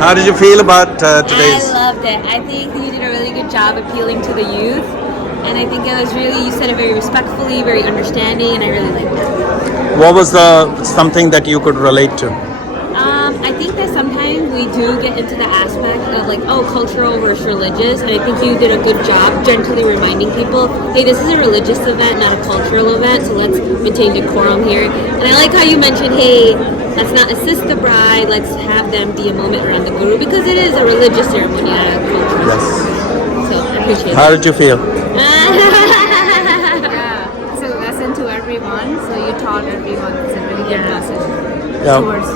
How did you feel about today's? I loved it. I think you did a really good job appealing to the youth. And I think it was really, you said it very respectfully, very understanding, and I really liked it. What was something that you could relate to? I think that sometimes we do get into the aspect of like, oh, cultural versus religious. And I think you did a good job gently reminding people, hey, this is a religious event, not a cultural event, so let's maintain decorum here. And I like how you mentioned, hey, let's not assist the bride, let's have them be a moment around the guru, because it is a religious ceremony, not a cultural. Yes. So I appreciate How it. did you feel? Yeah, it's a lesson to everyone. So you taught everyone. It's a really good message. Yeah. Towards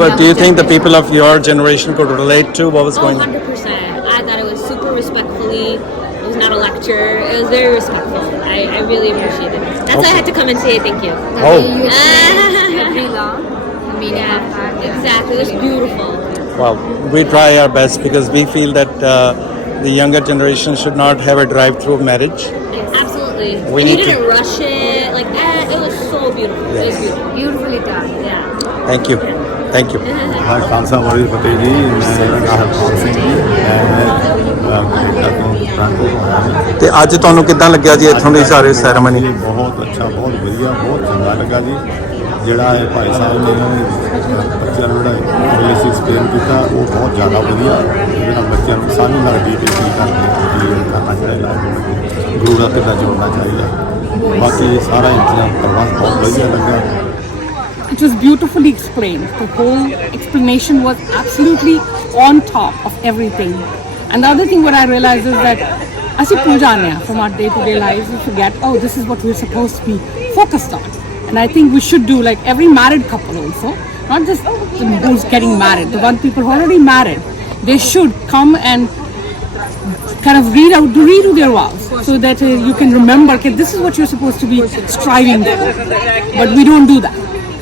But do you think the generation. people of your generation could relate to what was Oh, going on? 100%. I thought it was super respectfully. It was not a lecture. It was very respectful. I really appreciated it. That's why I had to come and say thank you. The Oh. way you explained every law, the meaning of that. Yeah, exactly. It was beautiful. Well, we try our best because we feel that the younger generation should not have a drive-through marriage. Absolutely. We And you need to- didn't rush it. Like, it was so beautiful. It was beautiful. Beautifully done. Yeah. Thank you. Thank you. ਹਾਂ ਖਾਲਸਾ ਵਾਹਿਗੁਰੂ ਫਤਿਹ ਜੀ ਮੈਂ ਹਰਪਾਲ ਸਿੰਘ ਜੀ ਮੈਂ America ਤੋਂ Toronto ਤੇ ਅੱਜ ਤੁਹਾਨੂੰ ਕਿੱਦਾਂ ਲੱਗਿਆ ਜੀ ਇੱਥੋਂ ਦੀ ਸਾਰੇ ਸੈਰੇਮਨੀ? ਬਹੁਤ ਅੱਛਾ ਬਹੁਤ ਵਧੀਆ ਬਹੁਤ ਚੰਗਾ ਲੱਗਾ ਜੀ ਜਿਹੜਾ ਇਹ ਭਾਈ ਸਾਹਿਬ ਨੇ ਬੱਚਿਆਂ ਨੂੰ ਜਿਹੜਾ ਇੰਗਲਿਸ਼ ਐਕਸਪਲੇਨ ਕੀਤਾ ਉਹ ਬਹੁਤ ਜ਼ਿਆਦਾ ਵਧੀਆ ਇਹਦੇ ਨਾਲ ਬੱਚਿਆਂ ਨੂੰ ਸਾਰੀ ਲੱਗਦੀ ਕਿ ਕੀ ਕਰਨਾ ਚਾਹੀਦਾ ਗੁਰੂ ਨਾਲ ਕਿੱਦਾਂ ਜੋੜਨਾ ਚਾਹੀਦਾ ਬਾਕੀ ਸਾਰਾ ਇੰਤਜ਼ਾਮ ਪ੍ਰਬੰਧ ਬਹੁਤ ਵਧੀਆ ਲੱਗਾ It was beautifully explained. The whole explanation was absolutely on top of everything. And the other thing what I realized is that as we pujanya from our day-to-day lives, we forget, oh, this is what we're supposed to be focused on. And I think we should do like every married couple also, not just who's getting married, the one people who are already married. They should come and kind of redo their vows so that you can remember, okay, this is what you're supposed to be striving for. But we don't do that.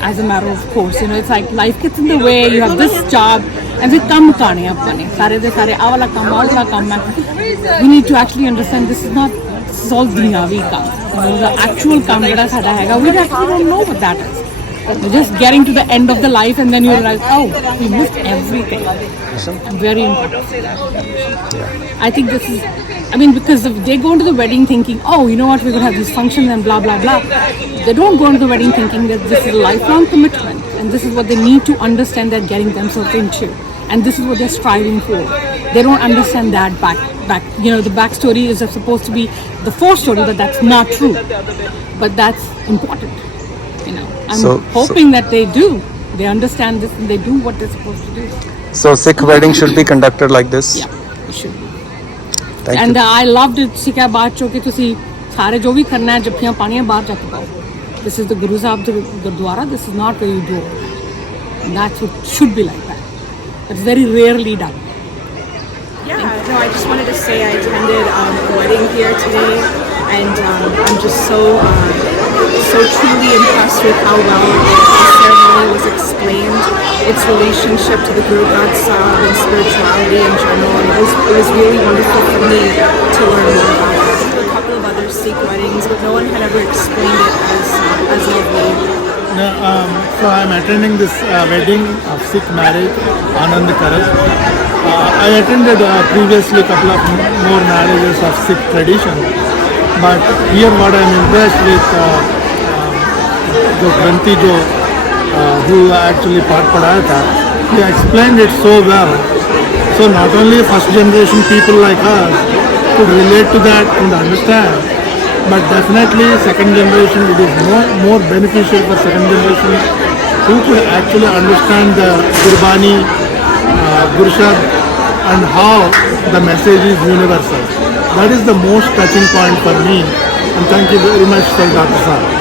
As a matter of course, you know, it's like life gets in the way, you have this job, and we come karne apne sare de sare awala kam hai. We need to actually understand this is all dunyavi kam. You know, the actual kam jada sada hai, we actually don't know what that is. We're just getting to the end of the life and then you realize, oh, we missed everything. Very important. I think this is, I mean, because if they go into the wedding thinking, oh, you know what, we're going to have these functions and blah, blah, blah. They don't go into the wedding thinking that this is a lifelong commitment and this is what they need to understand they're getting themselves into. And this is what they're striving for. They don't understand that back. You know, the backstory is supposed to be the forestory, but that's not true. But that's important. You know, I'm hoping that they do. They understand this and they do what they're supposed to do. So Sikh wedding should be conducted like this. Yeah, it should be. Thank And you. I loved it. सिखा बात चो कि तुसी सारे जो भी करना है जप्पियां पानियां बाहर जाके पाओ. This is the Guru Sahib Gurdwara. This is not where you do it. And that's what should be like that. It's very rarely done. Yeah, no, I just wanted to say I attended a wedding here today, and I'm just so truly impressed with how well the ceremony was explained, its relationship to the Guru Granth Sahib and spirituality in general. And it was really wonderful for me to learn more about it. A couple of other Sikh weddings, but no one had ever explained it as lovely. So I'm attending this wedding of Sikh marriage, Anand Karas. I attended previously a couple of more marriages of Sikh tradition, but here what I'm impressed with, who actually padhaya tha, he explained it so well. So not only first generation people like us could relate to that and understand, but definitely second generation, it is more beneficial for second generation who could actually understand the Gurbani, Gurshad, and how the message is universal. That is the most touching point for me. And thank you very much for Dr. Sahib.